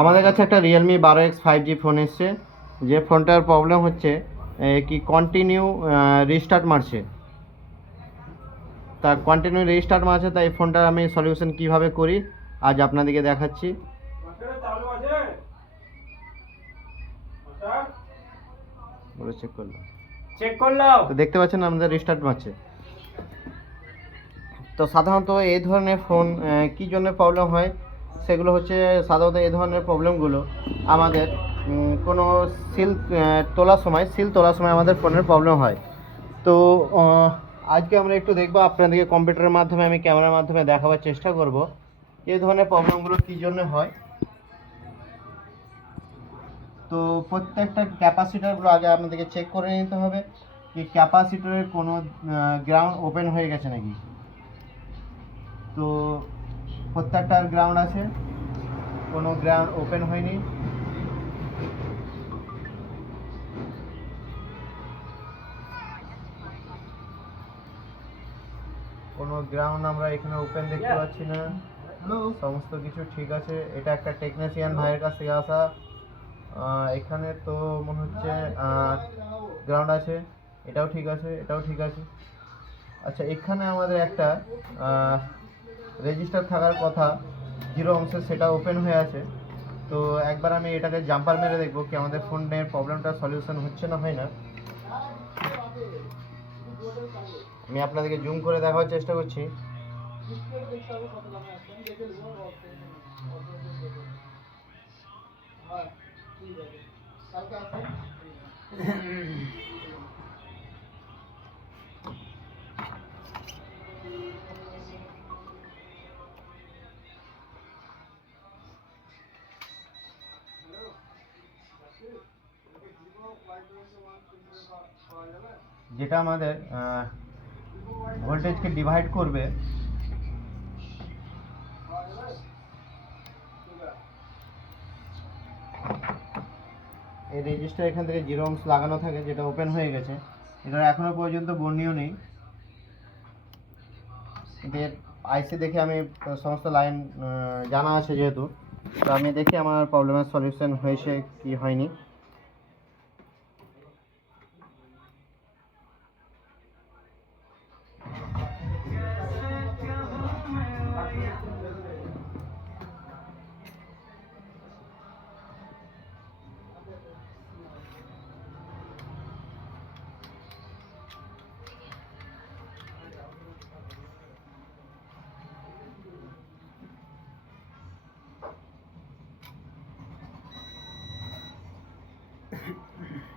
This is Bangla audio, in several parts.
আমাদের কাছে একটা রিয়েলমি 12X 5G ফোন এসছে, যে ফোনটার প্রবলেম হচ্ছে কি কন্টিনিউ রিস্টার্ট মারছে। তা কন্টিনিউ রিস্টার্ট মারছে, তাই ফোনটার আমি সলিউশন কিভাবে করি আজ আপনাদেরকে দেখাচ্ছি। চেক করলাম, তো দেখতে পাচ্ছেন আমাদের রিস্টার্ট মারছে। তো সাধারণত এই ধরনের ফোন কী জন্য প্রবলেম হয়, সেগুলো হচ্ছে সাধারণত এই ধরনের প্রবলেমগুলো আমাদের কোনো সিল তোলার সময় আমাদের ফোনের প্রবলেম হয়। তো আজকে আমরা একটু দেখবো, আপনাদেরকে কম্পিউটারের মাধ্যমে আমি ক্যামেরার মাধ্যমে দেখাবার চেষ্টা করব এই ধরনের প্রবলেমগুলো কী জন্য হয়। তো প্রত্যেকটা ক্যাপাসিটারগুলো আগে আপনাদেরকে চেক করে নিতে হবে যে ক্যাপাসিটরের কোনো গ্রাউন্ড ওপেন হয়ে গেছে নাকি। তো প্রত্যেকটার গ্রাউন্ড আছে, কোনো গ্রাউন্ড ওপেন হয়নি। কোনো গ্রাউন্ড আমরা এখানে ওপেন দেখতে পাচ্ছি না। সমস্ত কিছু ঠিক আছে। এটা একটা টেকনিশিয়ান ভাইয়ের কাছ থেকে আসা। এখানে তো মনে হচ্ছে গ্রাউন্ড আছে, এটাও ঠিক আছে, এটাও ঠিক আছে। আচ্ছা, এখানে আমাদের একটা রেজিস্টার থাকার কথা 0 অংশে, সেটা ওপেন হয়ে আছে। তো একবার আমি এটাকে জাম্পার মেরে দেখবো কি আমাদের ফোনের প্রবলেমটা সলিউশন হচ্ছে না হয় না। আমি আপনাদেরকে জুম করে দেখার চেষ্টা করছি। যেটা আমাদের ভোল্টেজকে ডিভাইড করবে, এই রেজিস্টার এখান থেকে 0 অংশ লাগানো থাকে, যেটা ওপেন হয়ে গেছে। এটা এখনো পর্যন্ত বর্ণীয় নেই। এর আইসি দেখে আমি সমস্ত লাইন জানা আছে যেহেতু, তো আমি দেখি আমার প্রবলেমের সলিউশন হয়েছে কি হয়নি।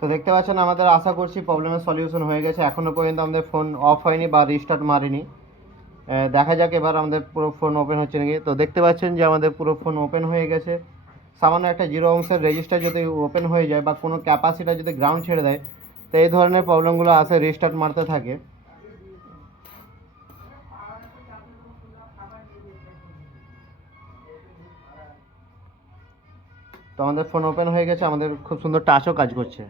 তো দেখতে পাচ্ছেন আমাদের, আশা করছি প্রবলেমের সলিউশন হয়ে গেছে। এখনও পর্যন্ত আমাদের ফোন অফ হয়নি বা রিস্টার্ট মারিনি। দেখা যাক এবার আমাদের পুরো ফোন ওপেন হচ্ছে নাকি। তো দেখতে পাচ্ছেন যে আমাদের পুরো ফোন ওপেন হয়ে গেছে। সামান্য একটা 0 অংশের রেজিস্টার যদি ওপেন হয়ে যায় বা কোনো ক্যাপাসিটার যদি গ্রাউন্ড ছেড়ে দেয়, তো এই ধরনের প্রবলেমগুলো আসে, রিস্টার্ট মারতে থাকে। তো আমাদের ফোন ওপেন হয়ে গেছে, আমাদের খুব সুন্দর টাচও কাজ করছে।